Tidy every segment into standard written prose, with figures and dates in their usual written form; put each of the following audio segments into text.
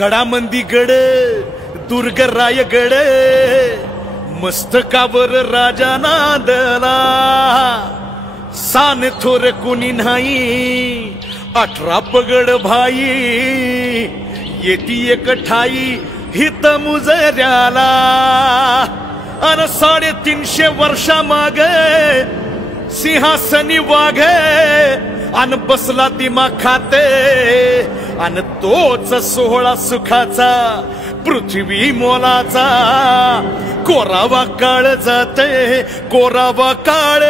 गडामंदी गड दुर्ग रायगड मस्तकावर राजा नांदला सान थोर कुणी नाही 18 पगड भाई येती एक ठाई हित मुजऱ्याला अन 350 वर्षा मागे सिंहासनी वाघे अन बसला दिमा खाते अन तोच सोहळा सुखाचा पृथ्वी मोलाचा कोरावा काळ जाते कोरावा काळ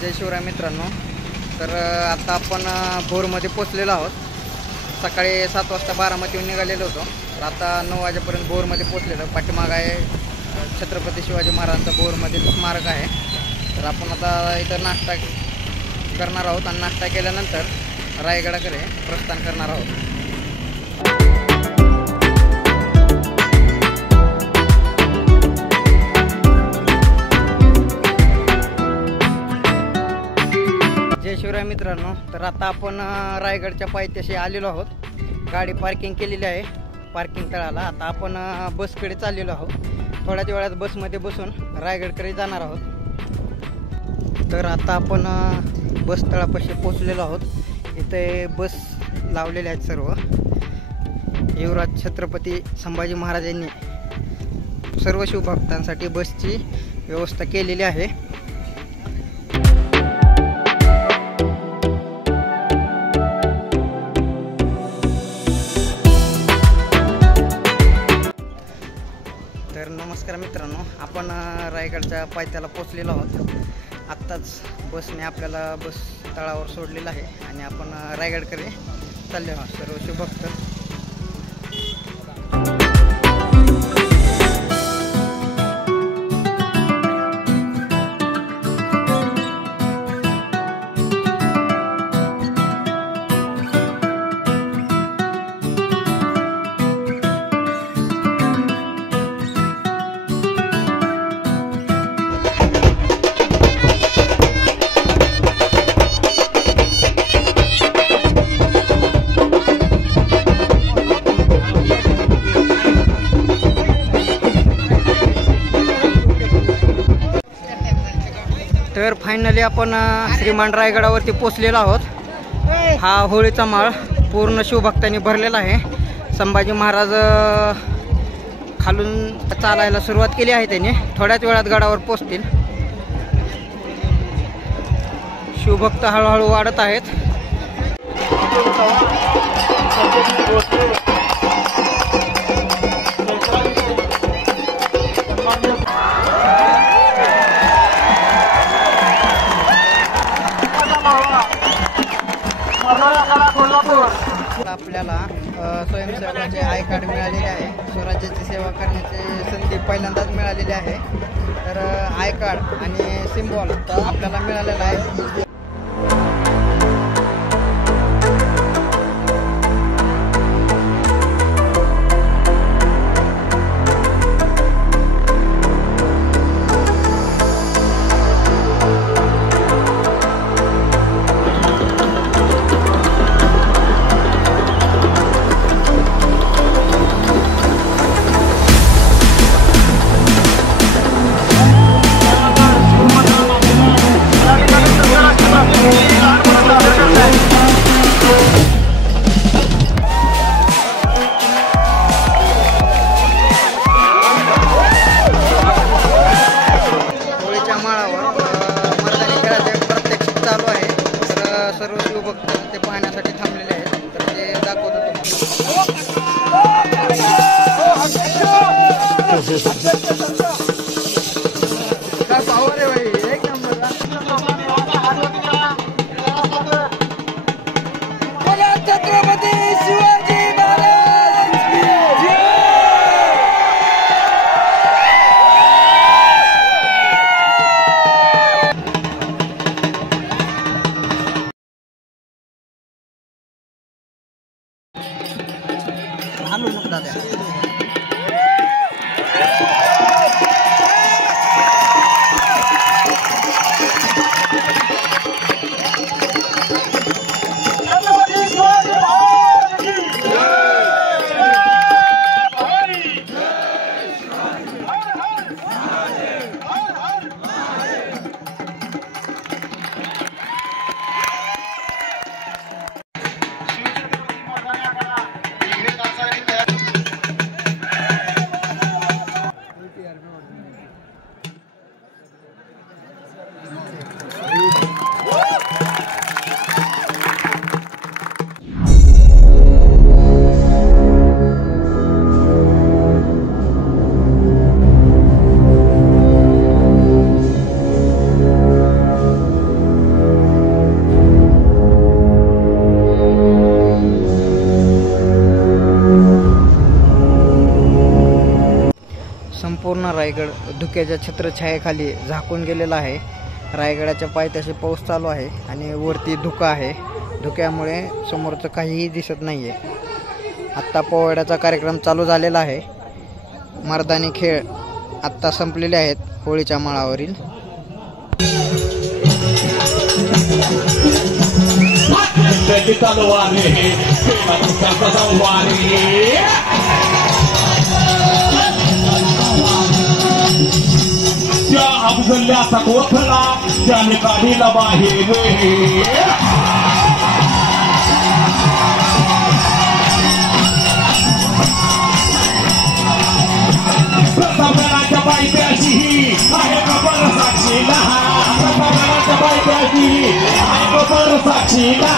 जय शिवराय मित्रांनो। तर आता आपण भोरमध्ये पोहोचलेलो आहोत। सकाळी 7 वाजता बारामतीहून निघालेलो होतो। तर आता 9 वाजेपर्यंत भोरमध्ये पोहोचलेलो। पाठीमाग आहे छत्रपती शिवाजी महाराजांचा भोरमधील स्मारक आहे। तर आपण आता इथं नाश्ता करणार आहोत आणि नाश्ता केल्यानंतर रायगडाकडे प्रस्थान करणार आहोत। जय शिवराय मित्रांनो। तर आता आपण रायगडच्या पायथ्याशी आलेलो आहोत। गाडी पार्किंग केलेली आहे पार्किंग तळाला। आता आपण बसकडे चाललेलो आहोत। थोड्याच वेळात बसमध्ये बसून रायगडकडे जाणार आहोत। तर आता आपण बस तळापाशी पोहोचलेलो आहोत। इथे बस लावलेले आहेत सर्व। युवराज छत्रपती संभाजी महाराजांनी सर्व शिवभक्तांसाठी बसची व्यवस्था केलेली आहे। तर नमस्कार मित्रांनो, आपण रायगडच्या पायथ्याला पोहोचलेलो आहोत। आत्ताच बसने आपल्याला बस तळावर सोडलेलं आहे आणि आपण रायगडकडे चालले आहोत सर्व शिवभक्त। तर फायनली आपण श्रीमान रायगडावरती पोचलेलो आहोत। हा होळीचा माळ पूर्ण शिवभक्तांनी भरलेला आहे। संभाजी महाराज खालून चालायला सुरुवात केली आहे त्यांनी। थोड्याच वेळात गडावर पोचतील। शिवभक्त हळूहळू वाढत आहेत। आपल्याला स्वयंसेवकाचे आय कार्ड मिळालेले आहे। स्वराज्याची सेवा करण्याची संधी पहिल्यांदाच मिळालेली आहे। तर आय कार्ड आणि सिम्बॉल आपल्याला मिळालेला आहे। धुक्याच्या छत्रछायेखाली झाकून गेलेला आहे. रायगडाच्या पायथ्याशी पाऊस चालू आहे आणि वरती धुकं आहे. धुक्यामुळे समोरचं काहीही दिसत नाही आहे. आत्ता पोवाड्याचा कार्यक्रम चालू झालेला आहे. मर्दानी खेळ आत्ता संपलेले आहेत होळीच्या माळावरील. त्या अफजल्याचा कोथळा त्याने काढीला बाहेर प्रतापगडाच्या पायथ्याशी आहे खबर साक्षीला प्रतापगडाच्या पायथ्याशी आहे खबर साक्षीला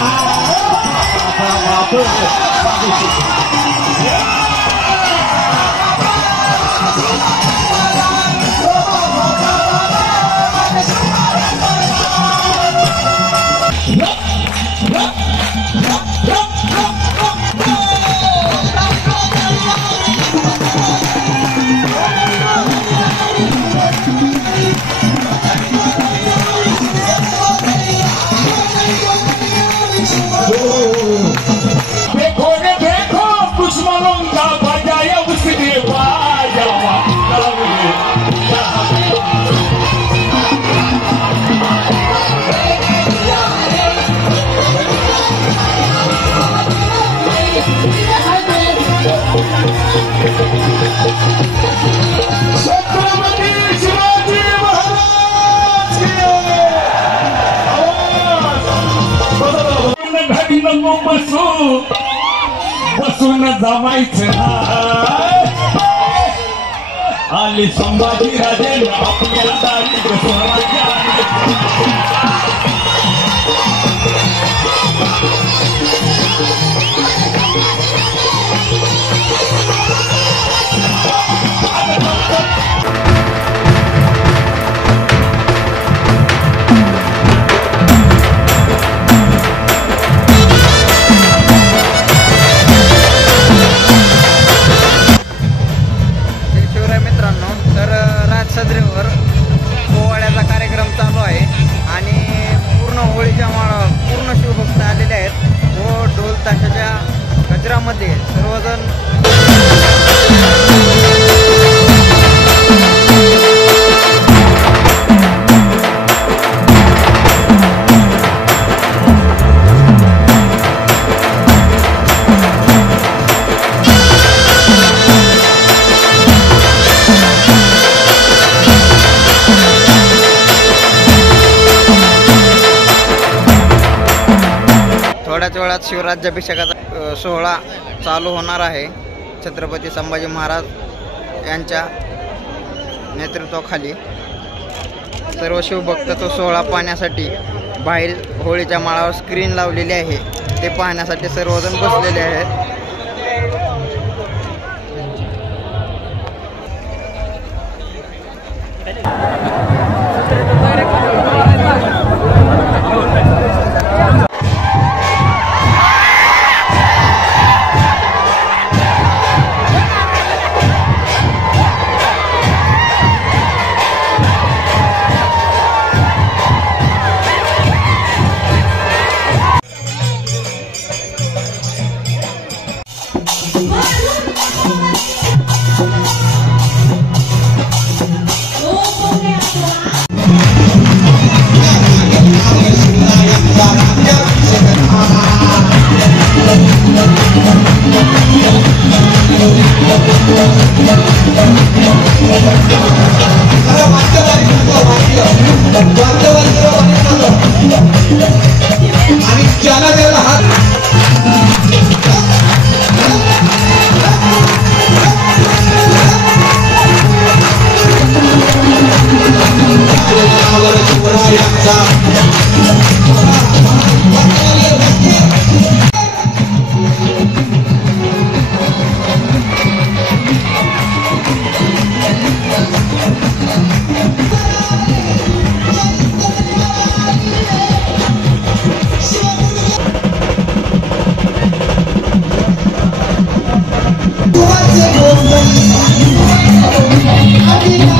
बसून जमायचं आली संभाजी राजे आपल्याला दारिद्र्य स्वराज्य सदरेवर पोवाड्याचा कार्यक्रम चालू आहे आणि पूर्ण होळीच्या माळावर पूर्ण शिवभक्त आलेले आहेत व ढोल ताशाच्या गजरामध्ये सर्वजण थोड्याच वेळात शिवराज्याभिषेकाचा सोहळा चालू होणार आहे. छत्रपती संभाजी महाराज यांच्या नेतृत्वाखाली सर्व शिवभक्त तो सोहळा पाहण्यासाठी बाहेर होळीच्या माळावर स्क्रीन लावलेली आहे. ते पाहण्यासाठी सर्वजण बसलेले आहेत.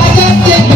I'll be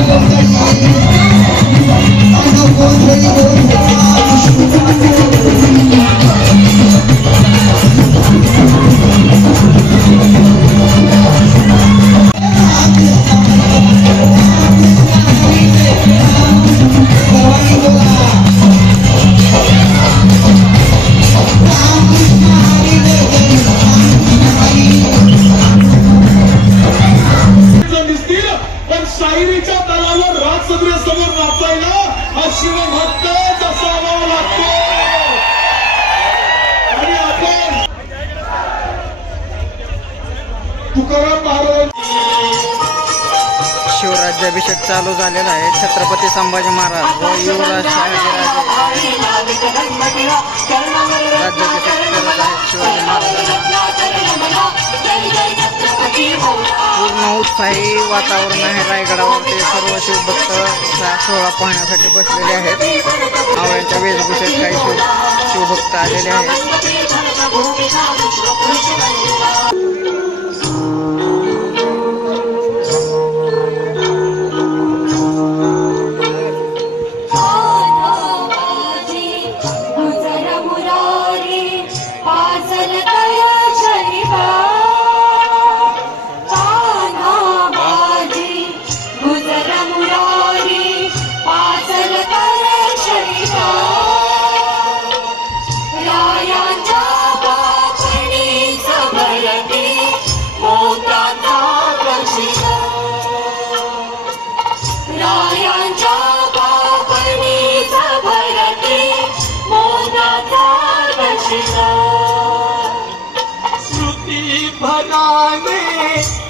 शिवराज्याभिषेक चालू झालेला आहे. छत्रपती संभाजी महाराज व युवराज शहाजीराजे राज्याभिषेक करत आहेत शिवाजी महाराजांना. पूर्ण उत्साही वातावरण आहे रायगडावर. ते सर्व शिवभक्त सोहळा पाहण्यासाठी बसलेले आहेत. आवळ्यांच्या वेशभूषेत काही शिवभक्त आलेले आहेत.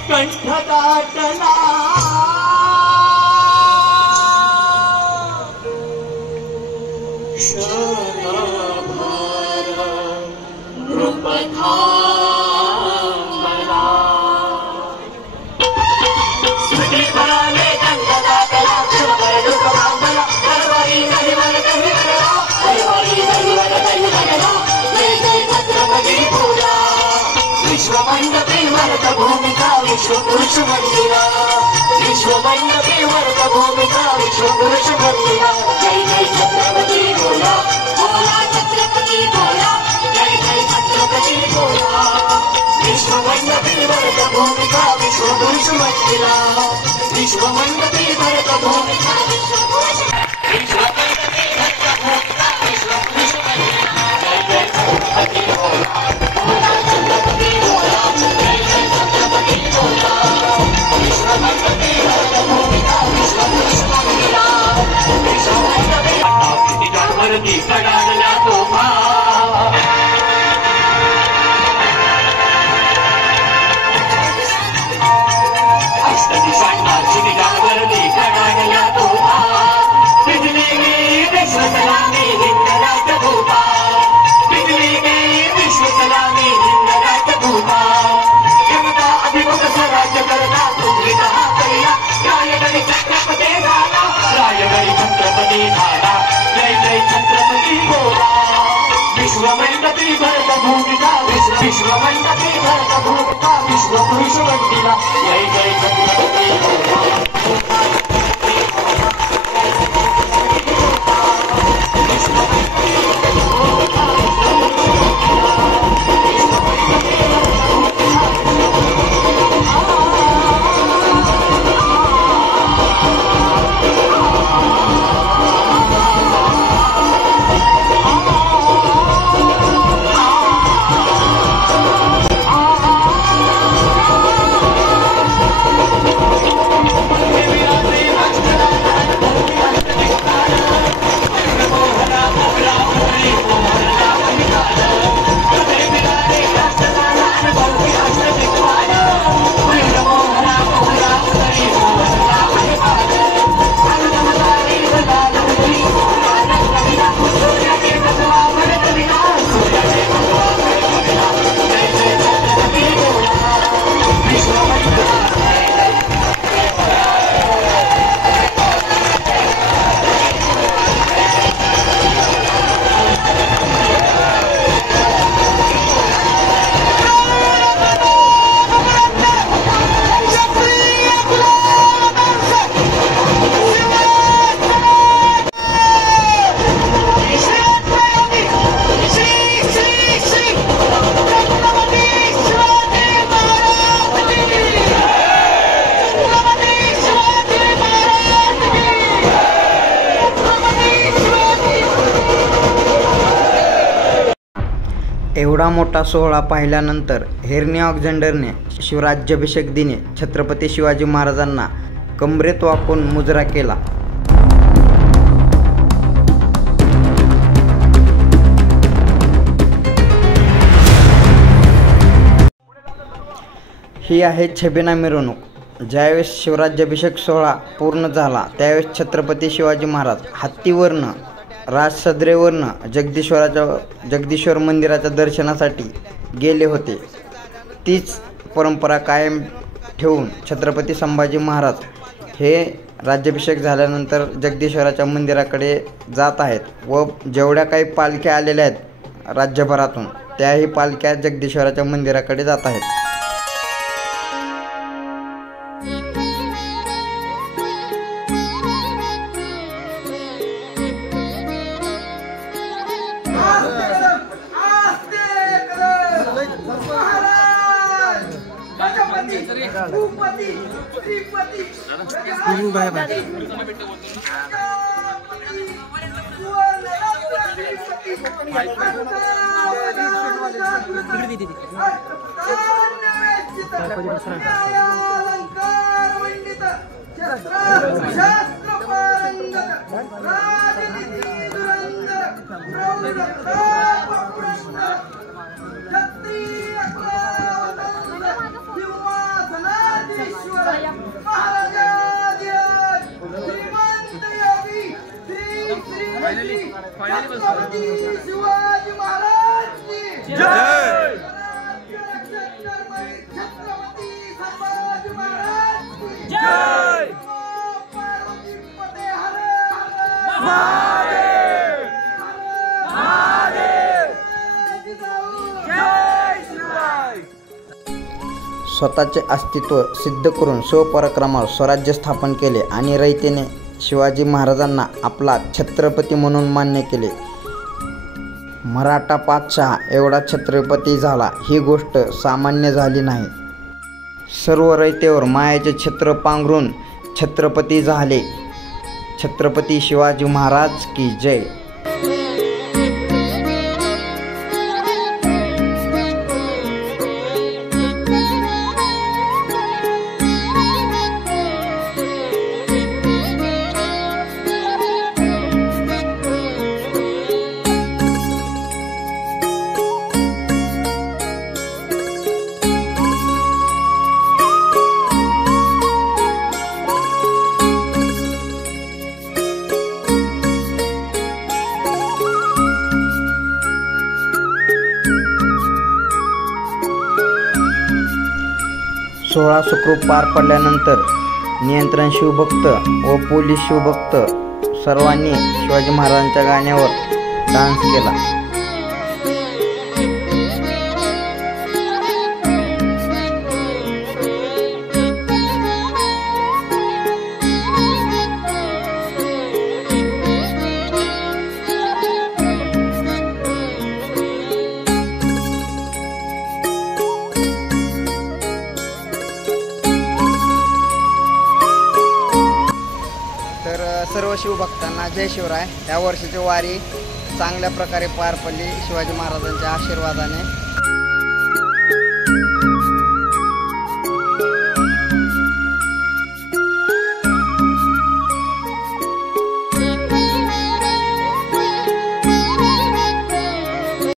कंठ दाटला शरभार नृपधामला स्मृतिफलाने कंठ दाटला शुभकर नृपधामला हरवारी हरिवर कहिवला हरवारी हरिवर कहिवला जय जय छत्रपती भोला विश्वमंडपे वरद भूमिका विश्वपुरुष मंदिरा विश्वमंडपे वरद भूमिका विश्वपुरुष मंदिरा जय जय छत्रपती भोला भोला छत्रपती भोला जय जय छत्रपती भोला विश्वमंडपे वरद भूमिका विश्वपुरुष मंदिरा विश्वमंडपे वरद भूमिका विश्वपुरुष विश्वमंडपे वरद भूमिका विश्वपुरुष मंदिरा जय जय छत्रपती भोला भोला छत्रपती भोला जय जय छत्रपती भोला विश्वमंडपे वरद भूमिका विश्वपुरुष मंदिरा विश्वमंडपे वरदी कडाडल्या तोफा अष्टदिशांना शिबिरावरती कडाडल्या तोफा बिजली में विश्व सलामी हिंदराज भूपा बिजली में विश्व सलामी हिंदराज भूपा क्षमता अभिमुख स्वराज्य करता तुम्ही कहा करिया रायगडी छत्रपती झाला रायगडी छत्रपती झाला जय जय छत्रपती एवढा मोठा सोहळा पाहिल्यानंतर हेरणी ऑक्झेंडरने शिवराज्याभिषेक दिनी छत्रपती शिवाजी महाराजांना कमरेत वाकून मुजरा केला. ही आहे छबिना मिरवणूक. ज्यावेळेस शिवराज्याभिषेक सोहळा पूर्ण झाला त्यावेळेस छत्रपती शिवाजी महाराज हत्तीवरनं राजसदरेवरनं जगदीश्वर मंदिराच्या दर्शनासाठी गेले होते. तीच परंपरा कायम ठेवून छत्रपती संभाजी महाराज हे राज्याभिषेक झाल्यानंतर जगदीश्वराच्या मंदिराकडे जात आहेत व जेवढ्या काही पालख्या आलेल्या आहेत राज्यभरातून त्याही पालख्या जगदीश्वराच्या मंदिराकडे जात आहेत. शिवाजी महाराज की जय. छत्रपती संभाजी महाराज की जय. पार्वती पते हर महादेव महादेव जय शिवराय. स्वतःचे अस्तित्व सिद्ध करून शिवपराक्रमावर स्वराज्य स्थापन केले आणि रयतेने शिवाजी महाराजांना आपला छत्रपती म्हणून मान्य केले. मराठा पातशाह एवढा छत्रपती झाला ही गोष्ट सामान्य झाली नाही. सर्व रयतेवर मायाचे छत्र पांघरून छत्रपती झाले. छत्रपती शिवाजी महाराज की जय. सोहळा सुखरूप पार पडल्यानंतर नियंत्रण शिवभक्त व पोलीस शिवभक्त सर्वांनी शिवाजी महाराजांच्या गाण्यावर डान्स केला. सर्व शिवभक्तांना जय शिवराय. या वर्षीची वारी चांगल्या प्रकारे पार पडली शिवाजी महाराजांच्या आशीर्वादाने.